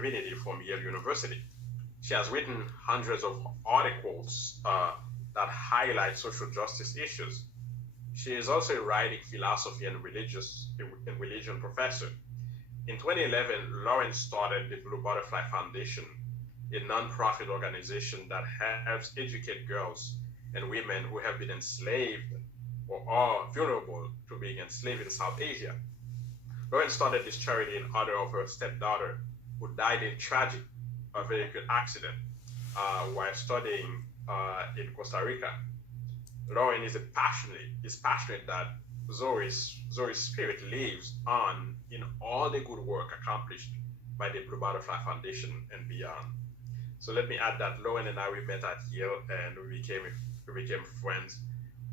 divinity from Yale University. She has written hundreds of articles that highlight social justice issues. She is also a writing philosophy and religion professor. In 2011, Lauren started the Blue Butterfly Foundation, a nonprofit organization that helps educate girls and women who have been enslaved or are vulnerable to being enslaved in South Asia. Lauren started this charity in honor of her stepdaughter who died in tragic vehicle accident while studying in Costa Rica. Lauren is passionate that Zoe's spirit lives on in all the good work accomplished by the Blue Butterfly Foundation and beyond. So let me add that Lauren and I we met at Yale and we became friends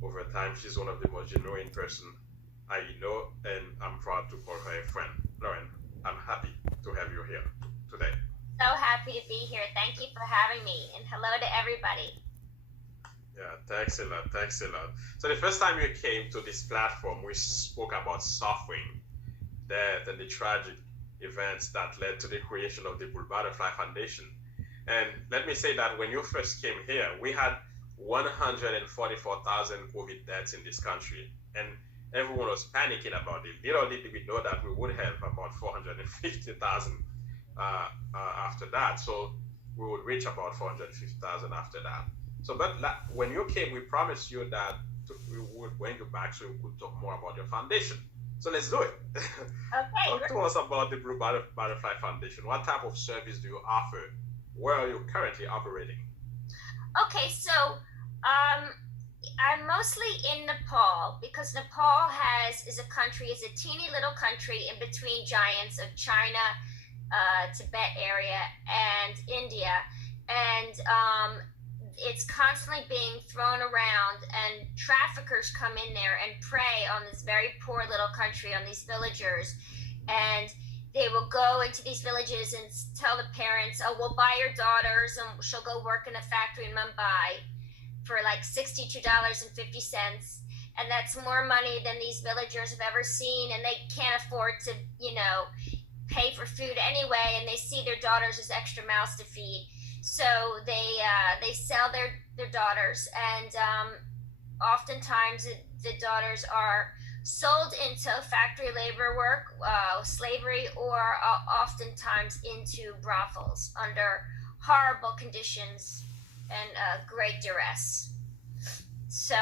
over time. She's one of the most genuine person I know, and I'm proud to call her a friend. Lauren, I'm happy to have you here today. So happy to be here. Thank you for having me, and hello to everybody. Yeah, thanks a lot. Thanks a lot. So the first time you came to this platform, we spoke about suffering, death, and the tragic events that led to the creation of the Blue Butterfly Foundation. And let me say that when you first came here, we had 144,000 COVID deaths in this country, and everyone was panicking about it. Little did we know that we would have about 450,000 after that. So we would reach about 450,000 after that. So, but when you came, we promised you that we would bring you back so we could talk more about your foundation. So let's do it. Okay. Talk to us about the Blue Butterfly Foundation. What type of service do you offer? Where are you currently operating? Okay, so I'm mostly in Nepal because Nepal is a teeny little country in between giants of China, Tibet area, and India, and it's constantly being thrown around, and traffickers come in there and prey on this very poor little country, on these villagers, and they will go into these villages and tell the parents, oh, we'll buy your daughters and she'll go work in a factory in Mumbai for like $62.50. And that's more money than these villagers have ever seen. And they can't afford to, pay for food anyway. And they see their daughters as extra mouths to feed. So they sell their daughters. And oftentimes the daughters are sold into factory labor work, slavery, or oftentimes into brothels under horrible conditions and great duress. So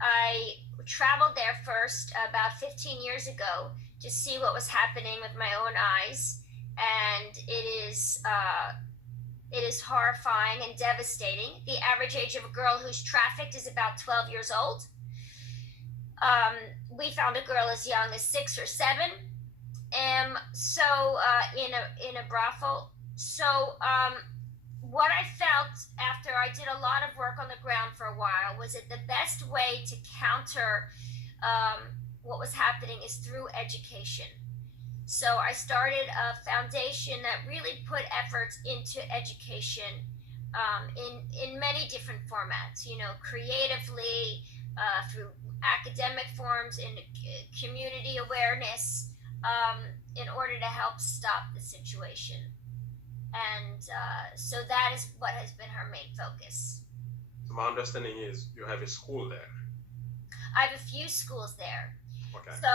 I traveled there first about 15 years ago to see what was happening with my own eyes, and it is horrifying and devastating. The average age of a girl who's trafficked is about 12 years old. We found a girl as young as 6 or 7, in a brothel. So what I felt after I did a lot of work on the ground for a while was that the best way to counter what was happening is through education. So I started a foundation that really put efforts into education in many different formats, creatively, through academic forms, in community awareness, in order to help stop the situation. And so that is what has been her main focus. So my understanding is you have a school there. I have a few schools there. Okay. So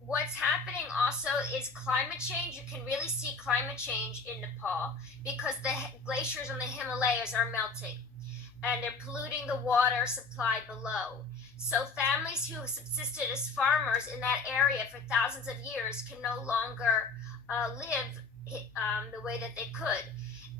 what's happening also is climate change. You can really see climate change in Nepal because the glaciers on the Himalayas are melting and they're polluting the water supply below. So families who subsisted as farmers in that area for thousands of years can no longer live the way that they could.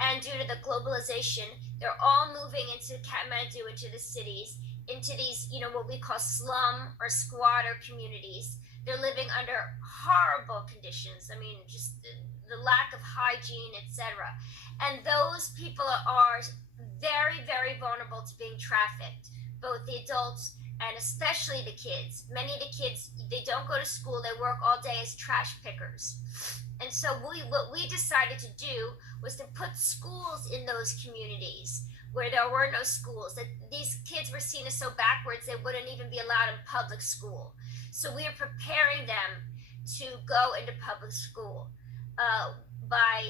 And due to the globalization, they're all moving into Kathmandu, into the cities, into these, what we call slum or squatter communities. They're living under horrible conditions. I mean, just the lack of hygiene, etc. And those people are very, very vulnerable to being trafficked, both the adults and especially the kids. Many of the kids, they don't go to school, they work all day as trash pickers. And so what we decided to do was to put schools in those communities where there were no schools, that these kids were seen as so backwards they wouldn't even be allowed in public school. So we are preparing them to go into public school. uh, by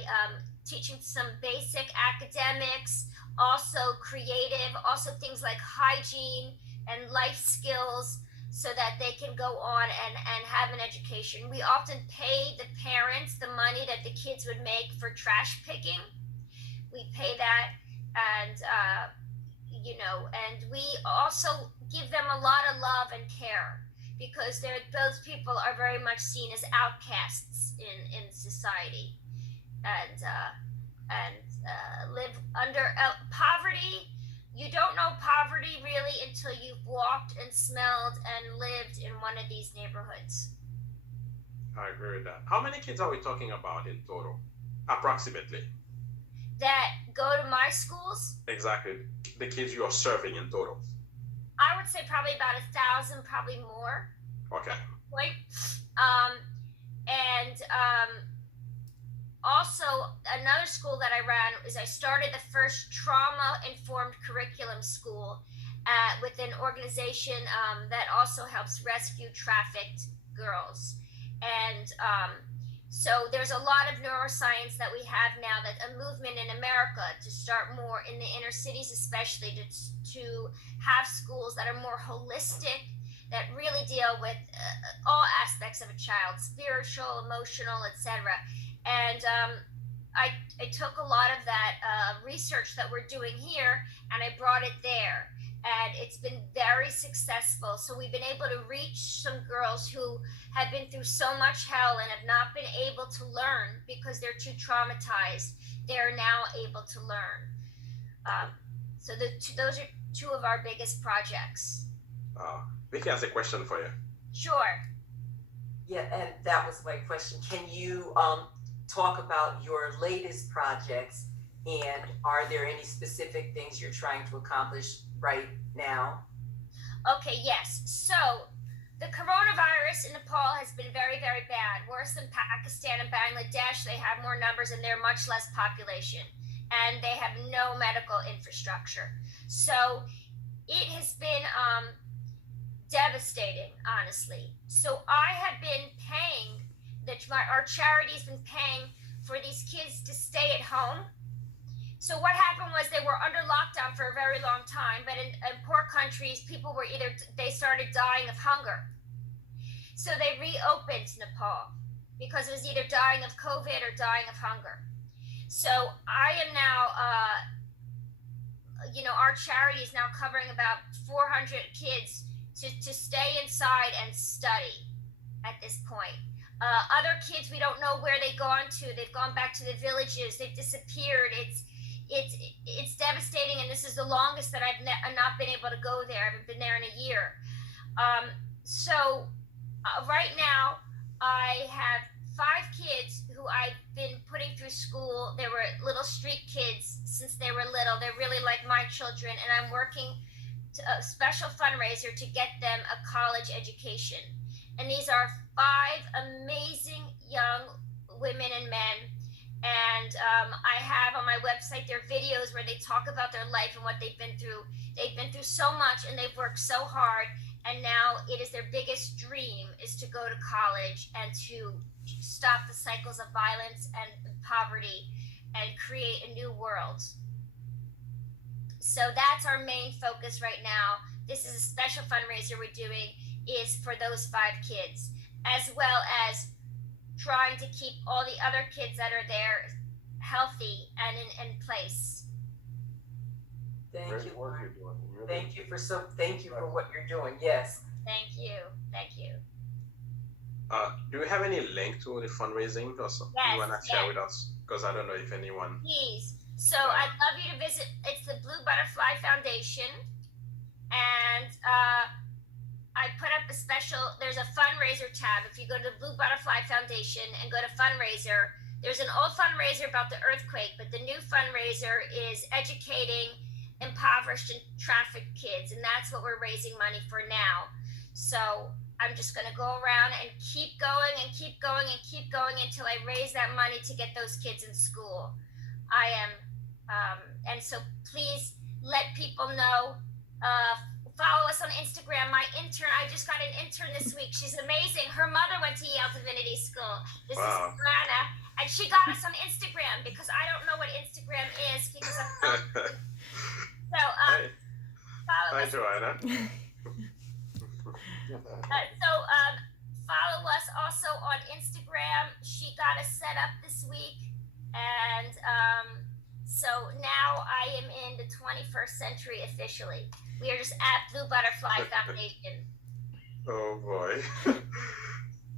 teaching some basic academics, also creative, also things like hygiene and life skills, so that they can go on and have an education. We often pay the parents the money that the kids would make for trash picking. We pay that, and and we also give them a lot of love and care, because those people are very much seen as outcasts in society, and live under poverty. You don't know poverty really until you've walked and smelled and lived in one of these neighborhoods. I agree with that. How many kids are we talking about in total? Approximately. That go to my schools, Exactly. The kids you are serving in total. I would say probably about 1,000, probably more. Okay. Point. And Also, another school that I ran is I started the first trauma-informed curriculum school with an organization that also helps rescue trafficked girls. And So there's a lot of neuroscience that we have now, that a movement in America to start more in the inner cities, especially to have schools that are more holistic, that really deal with all aspects of a child, spiritual, emotional, etc. And I took a lot of that research that we're doing here, and I brought it there. And it's been very successful. So we've been able to reach some girls who have been through so much hell and have not been able to learn because they're too traumatized. They're now able to learn. So those are two of our biggest projects. Vicky has a question for you. Sure. Yeah, and that was my question. Can you talk about your latest projects, and are there any specific things you're trying to accomplish right now? Okay, yes. So the coronavirus in Nepal has been very, very bad. Worse than Pakistan and Bangladesh. They have more numbers and they're much less population. And they have no medical infrastructure. So it has been devastating, honestly. So I have been paying, our charity's been paying for these kids to stay at home. So what happened was they were under lockdown for a very long time, but in poor countries, people were they started dying of hunger. So they reopened Nepal because it was either dying of COVID or dying of hunger. So I am now, our charity is now covering about 400 kids to stay inside and study at this point. Other kids, we don't know where they've gone to. They've gone back to the villages. They've disappeared. It's devastating, and this is the longest that I've not been able to go there. I haven't been there in a year. Right now, I have 5 kids who I've been putting through school. They were little street kids since they were little. They're really like my children, and I'm working a special fundraiser to get them a college education. And these are 5 amazing young women and men. And I have on my website their videos where they talk about their life and what they've been through. They've been through so much and they've worked so hard. And now it is their biggest dream is to go to college and to stop the cycles of violence and poverty and create a new world. So that's our main focus right now. This is a special fundraiser we're doing, is for those 5 kids, as well as trying to keep all the other kids that are there healthy and in place. Thank Great you. work you're doing. Really. Thank you for what you're doing. Yes. Thank you. Thank you. Do you have any link to the fundraising or something you want to share with us? Because I don't know if anyone. Please. So I'd love you to visit. It's the Blue Butterfly Foundation, and I put up a special. There's a fundraiser tab. If you go to the Blue Butterfly Foundation and go to fundraiser, there's an old fundraiser about the earthquake, but the new fundraiser is educating impoverished and trafficked kids, and that's what we're raising money for now. So I'm just going to go around and keep going and keep going and keep going until I raise that money to get those kids in school. I am, and so please let people know. Follow us on Instagram. My intern, I just got an intern this week. She's amazing. Her mother went to Yale Divinity School. This is Lana, and she got us on Instagram because I don't know what Instagram is because I'm so Hi, follow hi, us. Joanna. Follow us also on Instagram. She got us set up this week, and so now I am in the 21st century officially. We are just at Blue Butterfly Foundation. Oh boy.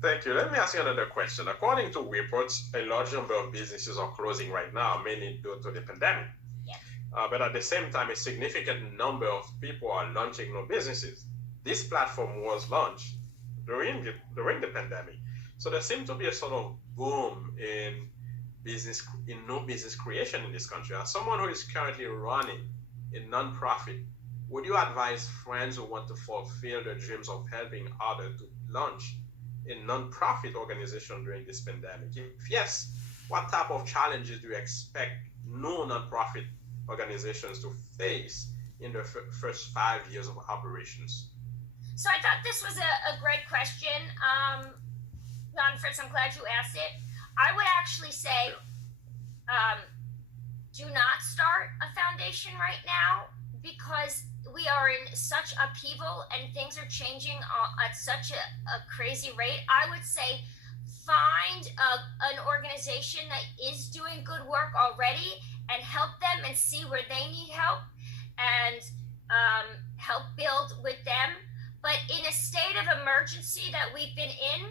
Thank you. Let me ask you another question. According to reports, a large number of businesses are closing right now, mainly due to the pandemic. Yes. But at the same time, a significant number of people are launching new businesses. This platform was launched during the pandemic, so there seemed to be a sort of boom in new business creation in this country. As someone who is currently running a nonprofit, would you advise friends who want to fulfill their dreams of helping others to launch a nonprofit organization during this pandemic? If yes, what type of challenges do you expect new nonprofit organizations to face in the first 5 years of operations? So I thought this was a great question. John Fritz, I'm glad you asked it. I would actually say do not start a foundation right now because we are in such upheaval and things are changing at such a crazy rate. I would say find an organization that is doing good work already and help them and see where they need help and help build with them. But in a state of emergency that we've been in,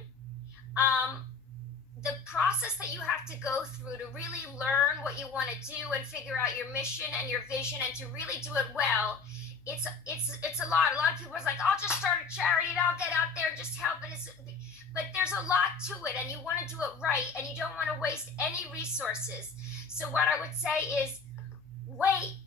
the process that you have to go through to really learn what you want to do and figure out your mission and your vision and to really do it well, it's a lot. A lot of people are like, I'll just start a charity and I'll get out there and just help. But there's a lot to it and you want to do it right and you don't want to waste any resources. So what I would say is wait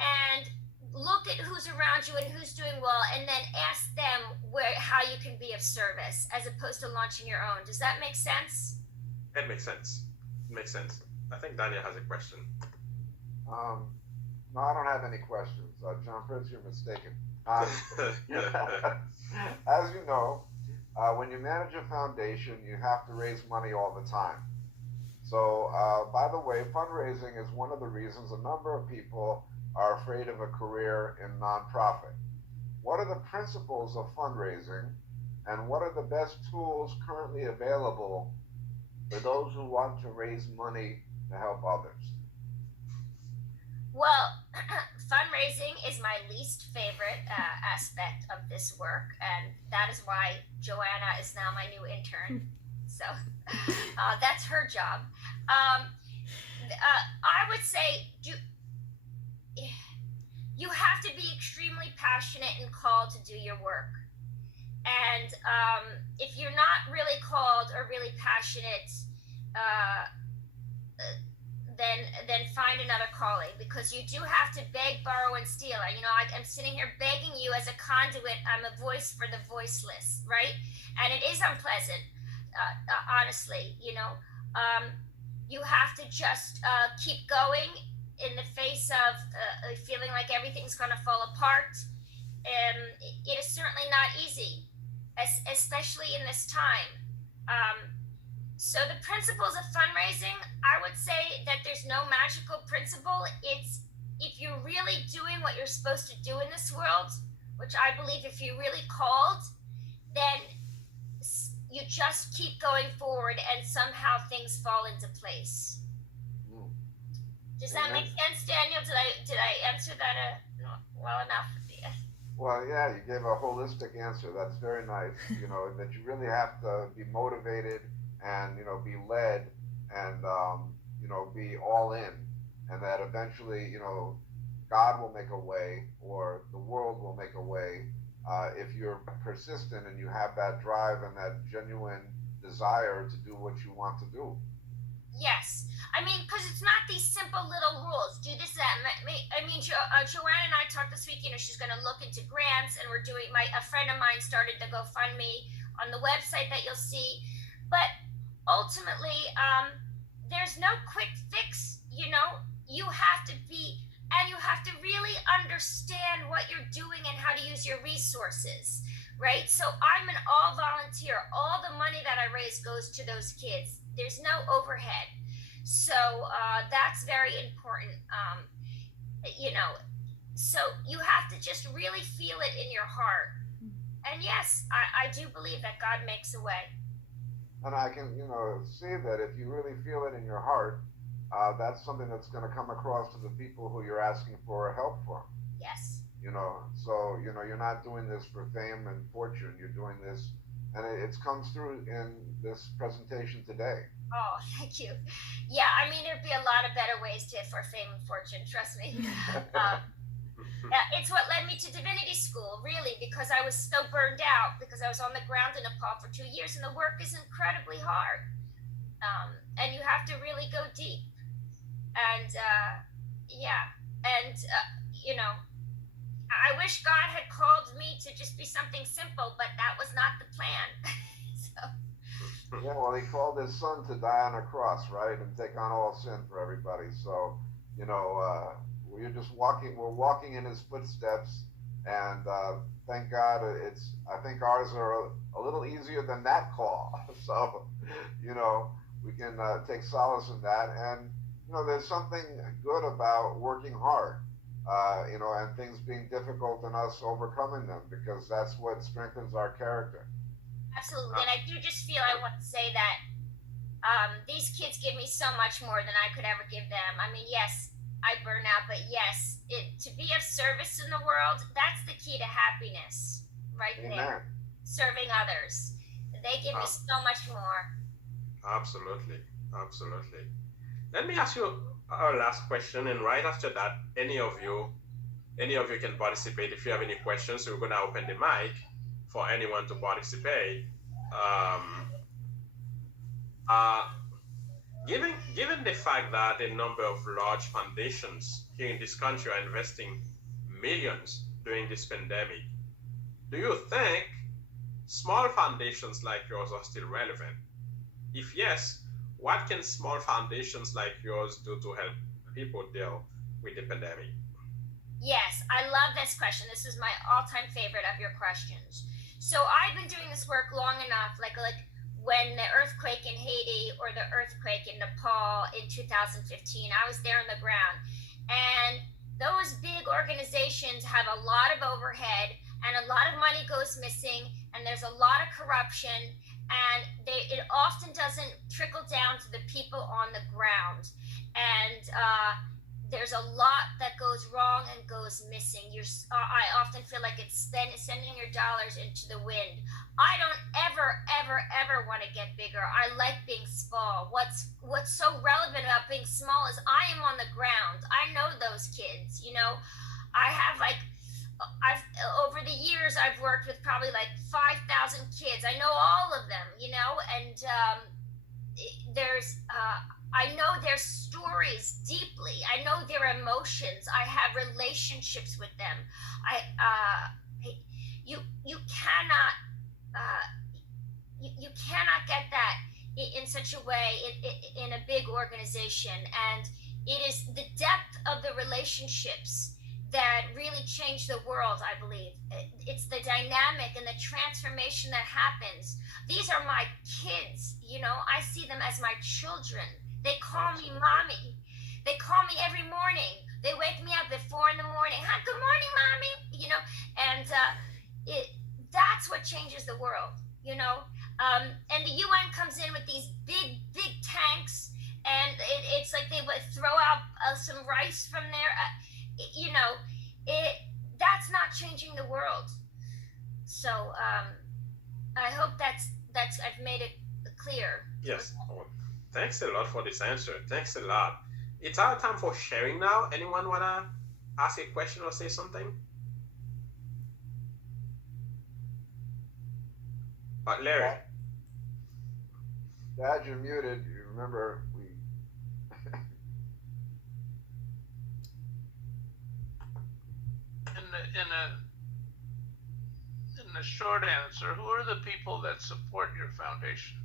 and look at who's around you and who's doing well and then ask them how you can be of service as opposed to launching your own. Does that make sense? It makes sense. It makes sense. I think Daniel has a question. No, I don't have any questions. John Fritz, you're mistaken. As you know, when you manage a foundation, you have to raise money all the time. So, by the way, fundraising is one of the reasons a number of people are afraid of a career in nonprofit. What are the principles of fundraising, and what are the best tools currently available for those who want to raise money to help others? Well, fundraising is my least favorite aspect of this work, and that is why Joanna is now my new intern. So that's her job. I would say you have to be extremely passionate and called to do your work. And if you're not really called or really passionate, then find another calling, because you do have to beg, borrow, and steal. I'm sitting here begging you as a conduit. I'm a voice for the voiceless, right? And it is unpleasant, honestly. You have to just keep going in the face of feeling like everything's going to fall apart. It is certainly not easy, especially in this time. So the principles of fundraising, I would say that there's no magical principle. It's if you're really doing what you're supposed to do in this world, which I believe if you're really called, then you just keep going forward and somehow things fall into place. Does that make sense, Daniel? Did I answer that well enough? Well, yeah, you gave a holistic answer. That's very nice. That you really have to be motivated and be led and be all in, and that eventually God will make a way, or the world will make a way, if you're persistent and you have that drive and that genuine desire to do what you want to do. Yes. Because it's not these simple little rules. Do this, that. Joanna and I talked this week. She's going to look into grants, and we're doing. A friend of mine started the GoFundMe on the website that you'll see. But ultimately, there's no quick fix. You have to be, and you have to really understand what you're doing and how to use your resources, right? So I'm an all volunteer. All the money that I raise goes to those kids. There's no overhead. So that's very important. You know, so you have to just really feel it in your heart. And yes, I do believe that God makes a way. And I can, see that if you really feel it in your heart, that's something that's going to come across to the people who you're asking for help from. Yes. So you're not doing this for fame and fortune. You're doing this, and it comes through in this presentation today. Oh, thank you. Yeah, I mean, there'd be a lot of better ways to for fame and fortune. Trust me. It's what led me to divinity school, really, because I was so burned out because I was on the ground in Nepal for 2 years, and the work is incredibly hard, and you have to really go deep. And yeah, and I wish God had called me to just be something simple, but that was not the plan. So. Yeah, well, he called his son to die on a cross, right, and take on all sin for everybody. So, we're walking in his footsteps, and thank God I think ours are a little easier than that call. So, we can take solace in that. And, there's something good about working hard, and things being difficult and us overcoming them, because that's what strengthens our character. Absolutely. And I do just feel I want to say that these kids give me so much more than I could ever give them. I mean, yes, I burn out, but yes, to be of service in the world, that's the key to happiness right Amen. there. Serving others. They give me so much more. Absolutely. Let me ask you our last question, and right after that, any of you can participate. If you have any questions, we're going to open the mic for anyone to participate. Given the fact that a number of large foundations here in this country are investing millions during this pandemic, do you think small foundations like yours are still relevant? If yes, what can small foundations like yours do to help people deal with the pandemic? Yes, I love this question. This is my all-time favorite of your questions. So I've been doing this work long enough, like when the earthquake in Haiti or the earthquake in Nepal in 2015, I was there on the ground. And those big organizations have a lot of overhead and a lot of money goes missing and there's a lot of corruption and it often doesn't trickle down to the people on the ground. And there's a lot that goes wrong and goes missing. I often feel like it's sending your dollars into the wind. I don't ever want to get bigger. I like being small. What's so relevant about being small is I am on the ground. I know those kids. I have I've over the years I've worked with probably 5,000 kids. I know all of them. And I know their stories deeply. I know their emotions. I have relationships with them. You cannot get that in such a way in a big organization. And it is the depth of the relationships that really change the world, I believe. It's the dynamic and the transformation that happens. These are my kids, I see them as my children. They call me mommy. They call me every morning. They wake me up at 4 a.m. Hi, good morning, mommy. And that's what changes the world. And the UN comes in with these big tanks, and it's like they would throw out some rice from there. That's not changing the world. So I hope that's I've made it clear. Yes. Thanks a lot for this answer. Thanks a lot. It's our time for sharing now. Anyone wanna ask a question or say something? Larry. Dad, you're muted. You remember in the short answer, who are the people that support your foundation?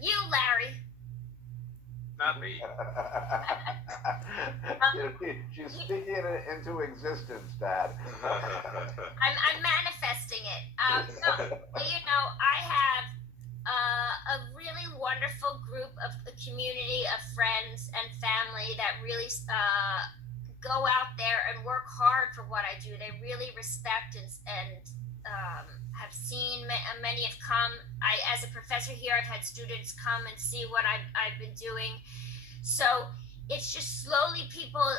You, Larry. Not me. She's speaking it into existence, Dad. I'm manifesting it. I have a really wonderful group of a community of friends and family that really go out there and work hard for what I do. They really respect and have seen many have come. As a professor here, I've had students come and see what I've been doing. So it's just slowly people.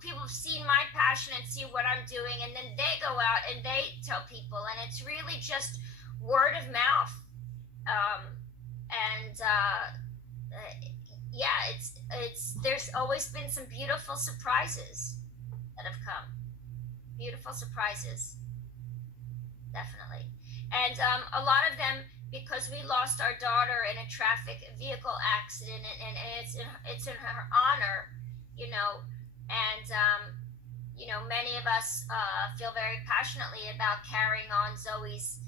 People have seen my passion and see what I'm doing, and then they go out and they tell people, and it's really just word of mouth. And yeah, it's there's always been some beautiful surprises that have come. Beautiful surprises, definitely, and a lot of them because we lost our daughter in a traffic vehicle accident, and it's in her honor, you know, and you know, many of us feel very passionately about carrying on Zoe's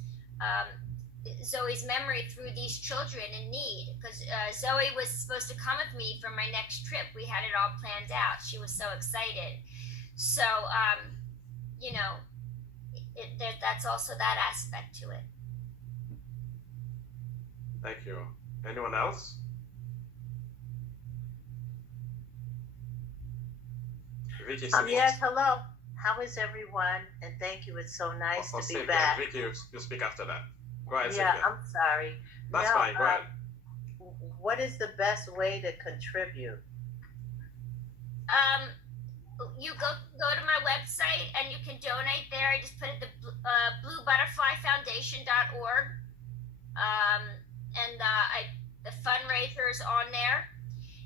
memory through these children in need, because Zoe was supposed to come with me for my next trip. We had it all planned out. She was so excited. So, you know, that's also that aspect to it. Thank you. Anyone else? Vicky, Yes, hello. How is everyone? And thank you. It's so nice to be back. Vicky, you speak after that. Go ahead, Yeah, Sylvia. I'm sorry. That's fine. Go ahead. What is the best way to contribute? You go to my website and you can donate there. I just put it the bluebutterflyfoundation.org. And the fundraiser is on there.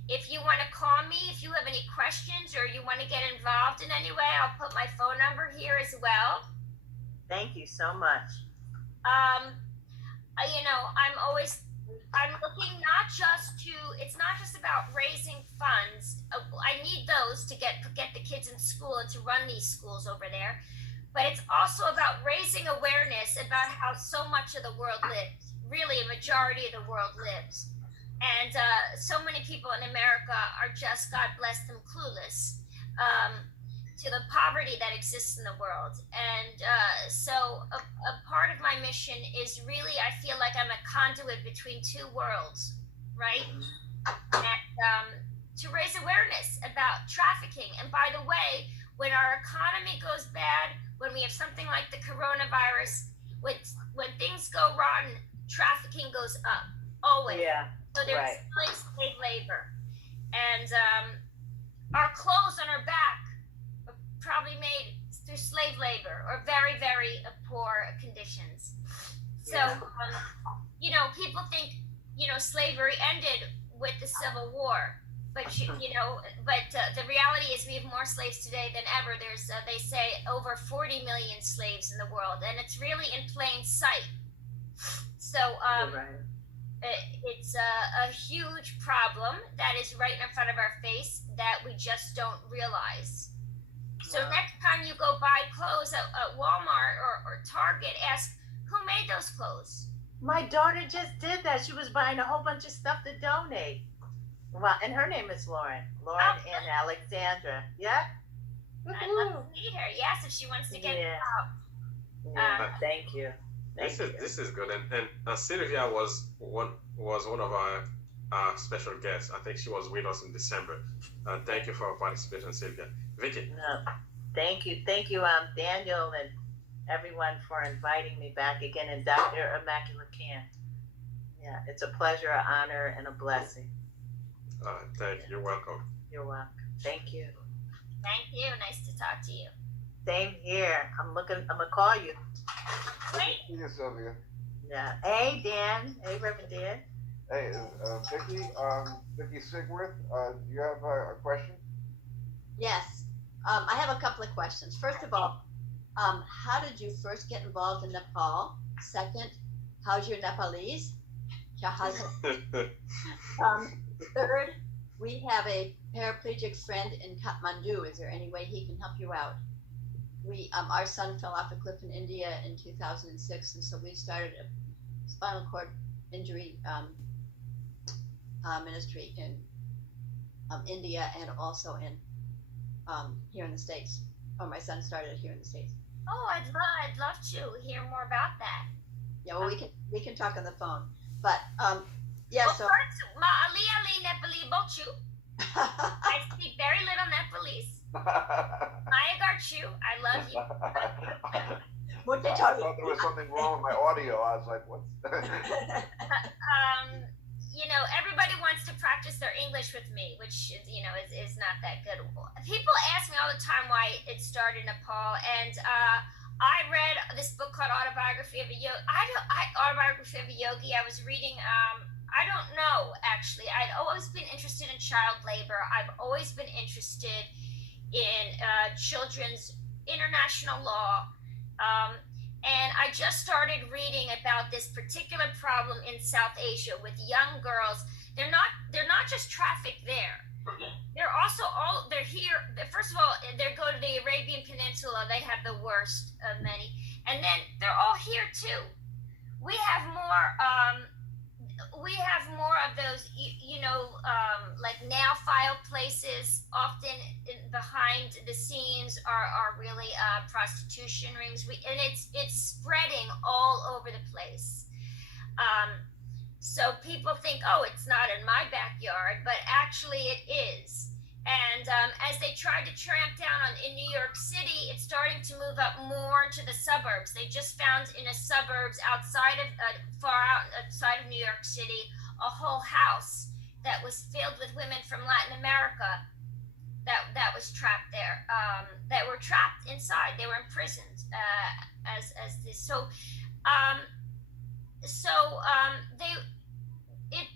If you want to call me, if you have any questions or you want to get involved in any way, I'll put my phone number here as well. Thank you so much. You know, I'm looking it's not just about raising funds. I need those to get the kids in school and to run these schools over there. But it's also about raising awareness about how so much of the world lives. Really, a majority of the world lives. And so many people in America are just, God bless them, clueless to the poverty that exists in the world. And so a part of my mission is really, I feel like I'm a conduit between two worlds, right? And to raise awareness about trafficking. And by the way, when our economy goes bad, when we have something like the coronavirus, when things go rotten, trafficking goes up, always. Yeah. So there's right. slave labor. And our clothes on our back are probably made through slave labor or very, very poor conditions. So, you know, people think, you know, slavery ended with the Civil War. But, the reality is we have more slaves today than ever. There's, they say, over 40 million slaves in the world. And it's really in plain sight. So, it's a huge problem that is right in front of our face that we just don't realize. So next time you go buy clothes at Walmart or Target, ask, who made those clothes? My daughter just did that. She was buying a whole bunch of stuff to donate. Well, and her name is Lauren. And Alexandra. Yeah? I'd love to meet her. Yes, if she wants to get involved. Yeah. Thank you. This is good, and Sylvia was one of our special guests. I think she was with us in December. Thank you for your participation, Sylvia. Vicky. No, thank you, Daniel, and everyone for inviting me back again, and Dr. Immaculate Khan. Yeah, it's a pleasure, an honor, and a blessing. Thank you. You're welcome. You're welcome. Thank you. Thank you. Nice to talk to you. Same here. I'm gonna call you. Great. See you, Sylvia. Yeah. Hey, Dan. Hey, Reverend Dan. Hey, Vicky Sigworth, do you have a question? Yes, I have a couple of questions. First of all, how did you first get involved in Nepal? Second, how's your Nepalese? Third, we have a paraplegic friend in Kathmandu. Is there any way he can help you out? Our son fell off a cliff in India in 2006, and so we started a spinal cord injury ministry in India and also in here in the States. Or my son started here in the States. Oh, I'd love to hear more about that. Yeah, well, we can talk on the phone, but yeah. Well, So first, Ma'ali Ali Nepali Bochu. I speak very little Nepalese. Maya Garchu, I love you. what did I you thought there was something wrong with my audio. I was like, what's You know, everybody wants to practice their English with me, which is, you know, is not that good. People ask me all the time why it started in Nepal, and I read this book called Autobiography of a Yogi. Autobiography of a Yogi. I was reading. I don't know actually. I'd always been interested in child labor. I've always been interested in children's international law. And I just started reading about this particular problem in South Asia with young girls. They're not just trafficked there. They're also they're here. First of all, they go to the Arabian Peninsula. They have the worst of many, and then they're all here too. We have more. Of those, like now file places. Often behind the scenes are really prostitution rings. And it's spreading all over the place. So people think, oh, it's not in my backyard, but actually it is. And as they tried to tramp down in New York City, it's starting to move up more to the suburbs. They just found in the suburbs outside of outside of New York City a whole house that was filled with women from Latin America that was trapped there. That were trapped inside. They were imprisoned as this.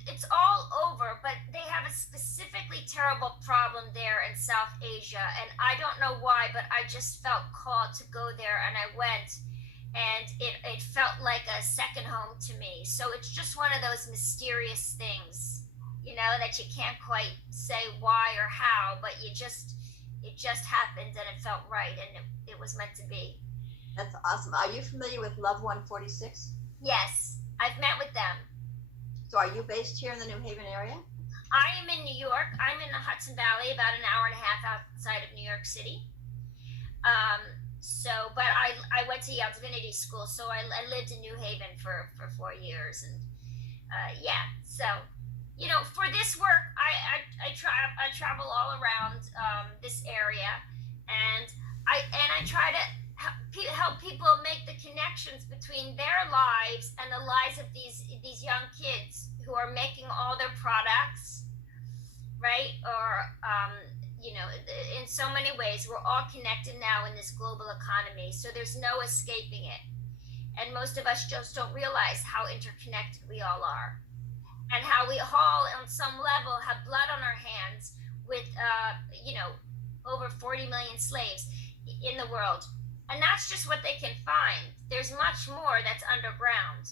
It's all over, but they have a specifically terrible problem there in South Asia, and I don't know why, but I just felt called to go there, and I went, and it felt like a second home to me. So it's just one of those mysterious things, that you can't quite say why or how, but it just happened, and it felt right, and it was meant to be. That's awesome. Are you familiar with Love 146? Yes, I've met with them. So are you based here in the New Haven area? I am in New York. I'm in the Hudson Valley, about an hour and a half outside of New York City. But I went to Yale Divinity School, so I lived in New Haven for 4 years, and So, for this work, I travel all around this area, and I try to help people make the connections between their lives and the lives of these young kids who are making all their products, right? Or in so many ways, we're all connected now in this global economy, so there's no escaping it. And most of us just don't realize how interconnected we all are, and how we all, on some level, have blood on our hands with, over 40 million slaves in the world. And that's just what they can find. There's much more that's underground.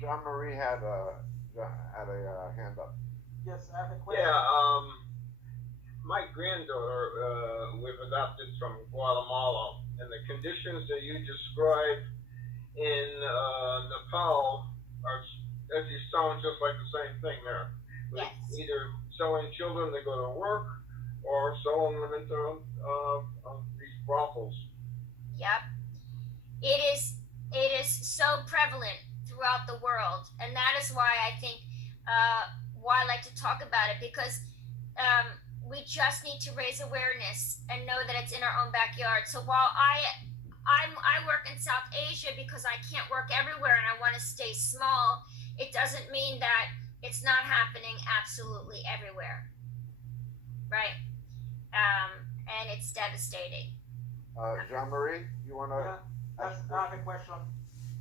John Marie had a hand up. Yes, I have a question. Yeah, my granddaughter was adopted from Guatemala, and the conditions that you described in Nepal actually sound just like the same thing there. Yes. Either selling children to go to work or selling them into these brothels. Yep. It is so prevalent throughout the world, and that is why I think why I like to talk about it, because we just need to raise awareness and know that it's in our own backyard. So while I work in South Asia because I can't work everywhere and I want to stay small, it doesn't mean that it's not happening absolutely everywhere, right? And it's devastating. Jean Marie, you want to? Yeah, I have a question.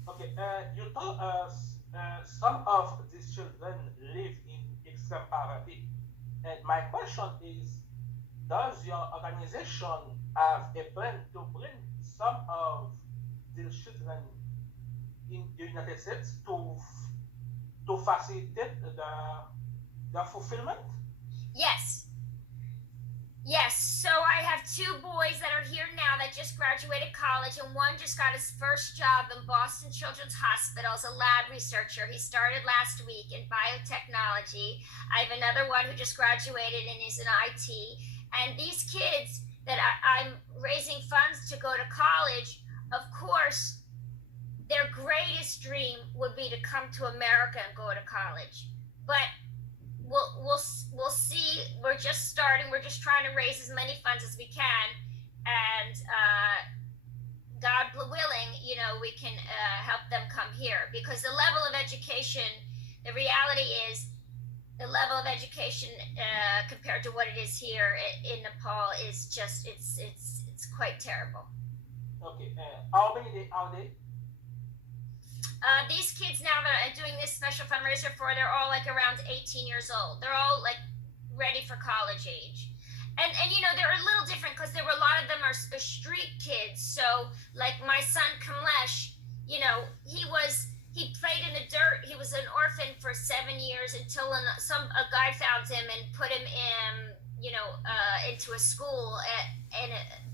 Okay, you told us some of these children live in extreme poverty. And my question is, does your organization have a plan to bring some of these children in the United States to facilitate the fulfillment? Yes. Yes, so I have 2 boys that are here now that just graduated college, and one just got his first job in Boston Children's Hospital as a lab researcher. He started last week in biotechnology. I have another one who just graduated and is in IT. And these kids that I'm raising funds to go to college, of course, their greatest dream would be to come to America and go to college. But we'll see. We're just starting. We're just trying to raise as many funds as we can, and God willing, we can help them come here, because the level of education, the reality is, the level of education compared to what it is here in Nepal is just it's quite terrible. Okay. How many are they? These kids now that I'm doing this special fundraiser for, they're all like around 18 years old. They're all like ready for college age. And they're a little different because there were a lot of them are street kids. So like my son Kamlesh, he played in the dirt. He was an orphan for 7 years until a guy found him and put him in, into a school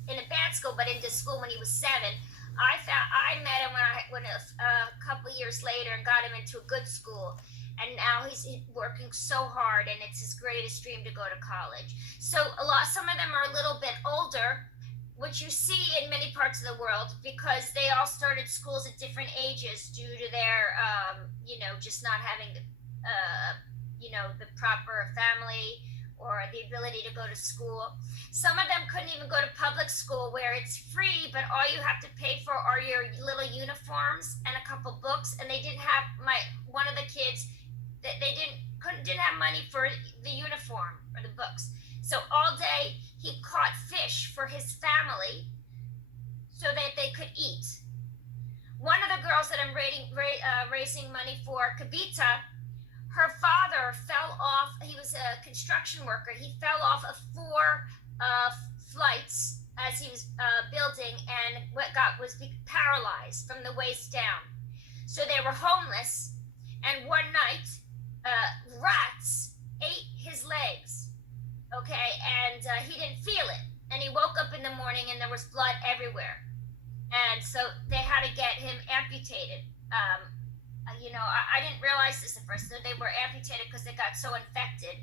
in a bad school, but into school when he was 7. I met him when a couple of years later and got him into a good school. And now he's working so hard, and it's his greatest dream to go to college. So some of them are a little bit older, which you see in many parts of the world, because they all started schools at different ages due to their, just not having, the proper family or the ability to go to school. Some of them couldn't even go to public school where it's free, but all you have to pay for are your little uniforms and a couple books. And they didn't have one of the kids. They didn't have money for the uniform or the books. So all day he caught fish for his family so that they could eat. One of the girls that I'm raising money for, Kavita, her father fell off. He was a construction worker. He fell off of 4 flights as he was building, and was paralyzed from the waist down. So they were homeless, and one night rats ate his legs, okay, and he didn't feel it, and he woke up in the morning and there was blood everywhere, and so they had to get him amputated. I didn't realize this at first, that they were amputated because they got so infected.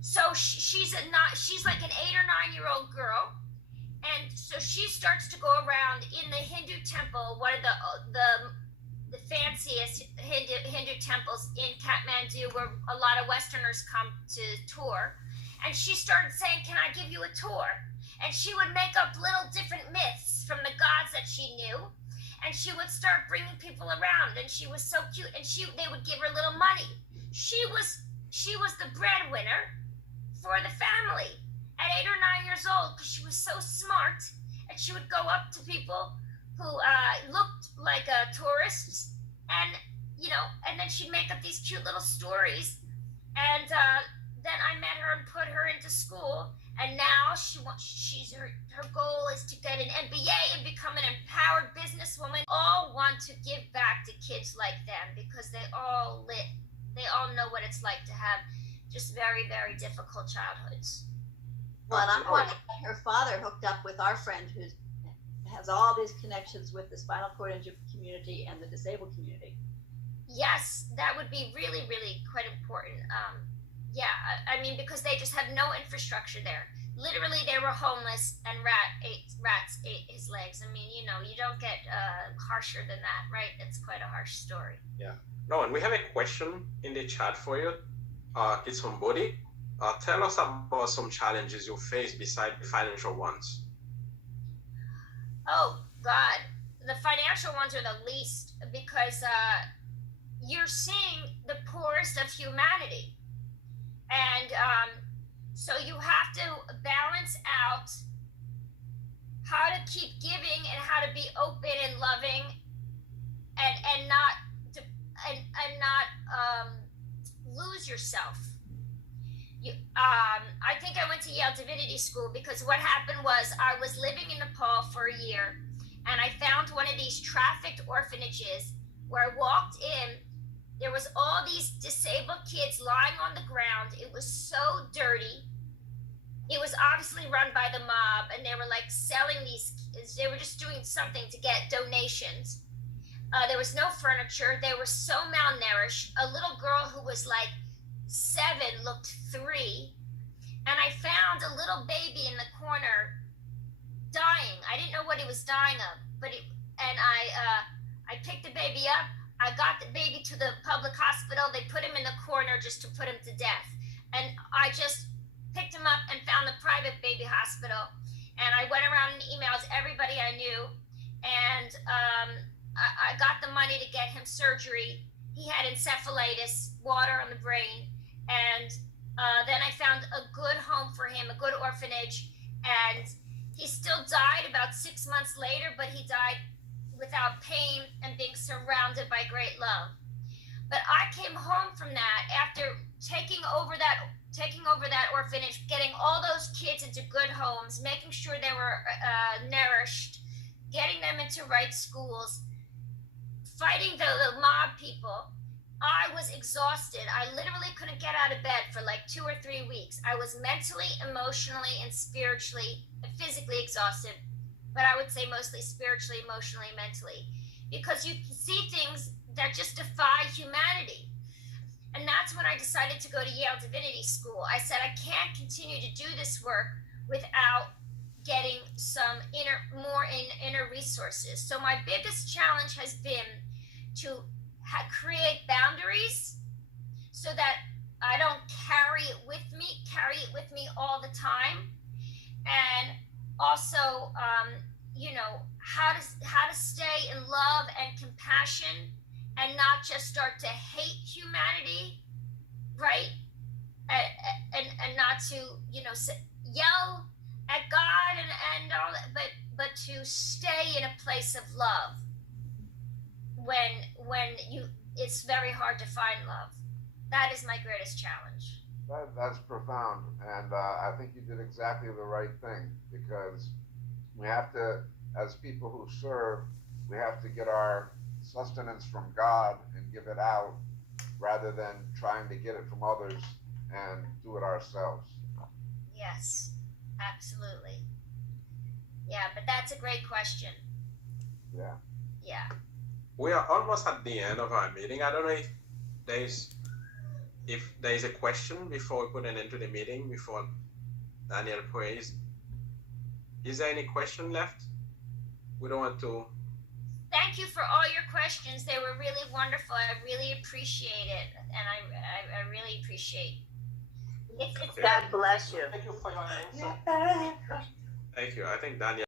So she's like an 8 or 9 year old girl, and so she starts to go around in the Hindu temple, one of the fanciest Hindu temples in Kathmandu, where a lot of Westerners come to tour. And she started saying, "Can I give you a tour?" And she would make up little different myths from the gods that she knew, and she would start bringing people around. And she was so cute, and they would give her little money. She was the breadwinner for the family at 8 or 9 years old, because she was so smart, and she would go up to people who looked like tourists, and then she'd make up these cute little stories, and then I met her and put her into school, and now her goal is to get an MBA and become an empowered businesswoman. All want to give back to kids like them, because they all know what it's like to have just very, very difficult childhoods. Well, and I'm wondering, her father hooked up with our friend who has all these connections with the spinal cord injury community and the disabled community. Yes, that would be really, really quite important. Because they just have no infrastructure there. Literally, they were homeless, and rats ate his legs. You don't get harsher than that, right? It's quite a harsh story. Yeah. No, and we have a question in the chat for you. It's from Bodhi. Tell us about some challenges you face beside the financial ones. Oh, God. The financial ones are the least, because you're seeing the poorest of humanity. And so you have to balance out how to keep giving and how to be open and loving, and not lose yourself. I think I went to Yale Divinity School, because what happened was I was living in Nepal for a year, and I found one of these trafficked orphanages where I walked in. There was all these disabled kids lying on the ground. It was so dirty. It was obviously run by the mob, and they were like selling they were just doing something to get donations. There was no furniture. They were so malnourished. A little girl who was like 7 looked 3. And I found a little baby in the corner dying. I didn't know what he was dying of, I picked the baby up. I got the baby to the public hospital. They put him in the corner just to put him to death. And I just picked him up and found the private baby hospital. And I went around and emailed everybody I knew. And I got the money to get him surgery. He had encephalitis, water on the brain. And then I found a good home for him, a good orphanage. And he still died about 6 months later, but he died without pain and being surrounded by great love. But I came home from that after taking over that orphanage, getting all those kids into good homes, making sure they were nourished, getting them into right schools, fighting the mob people. I was exhausted. I literally couldn't get out of bed for like 2 or 3 weeks. I was mentally, emotionally, and spiritually, physically exhausted, but I would say mostly spiritually, emotionally, mentally, because you see things that just defy humanity. And that's when I decided to go to Yale Divinity School. I said, I can't continue to do this work without getting some inner resources. So my biggest challenge has been to create boundaries so that I don't carry it with me all the time. And also, how to stay in love and compassion and not just start to hate humanity, right? And not to, yell at God and all that, but to stay in a place of love when it's very hard to find love. That is my greatest challenge. That's profound, and I think you did exactly the right thing, because we have to, as people who serve, we have to get our sustenance from God and give it out, rather than trying to get it from others and do it ourselves. Yes, absolutely. Yeah, but that's a great question. Yeah. Yeah. We are almost at the end of our meeting. I don't know if there is a question before we put an end to the meeting, before Daniel prays. Is there any question left? We don't want to. Thank you for all your questions. They were really wonderful. I really appreciate it, and I really appreciate it. God bless you. Thank you for your answer. Thank you. I think Daniel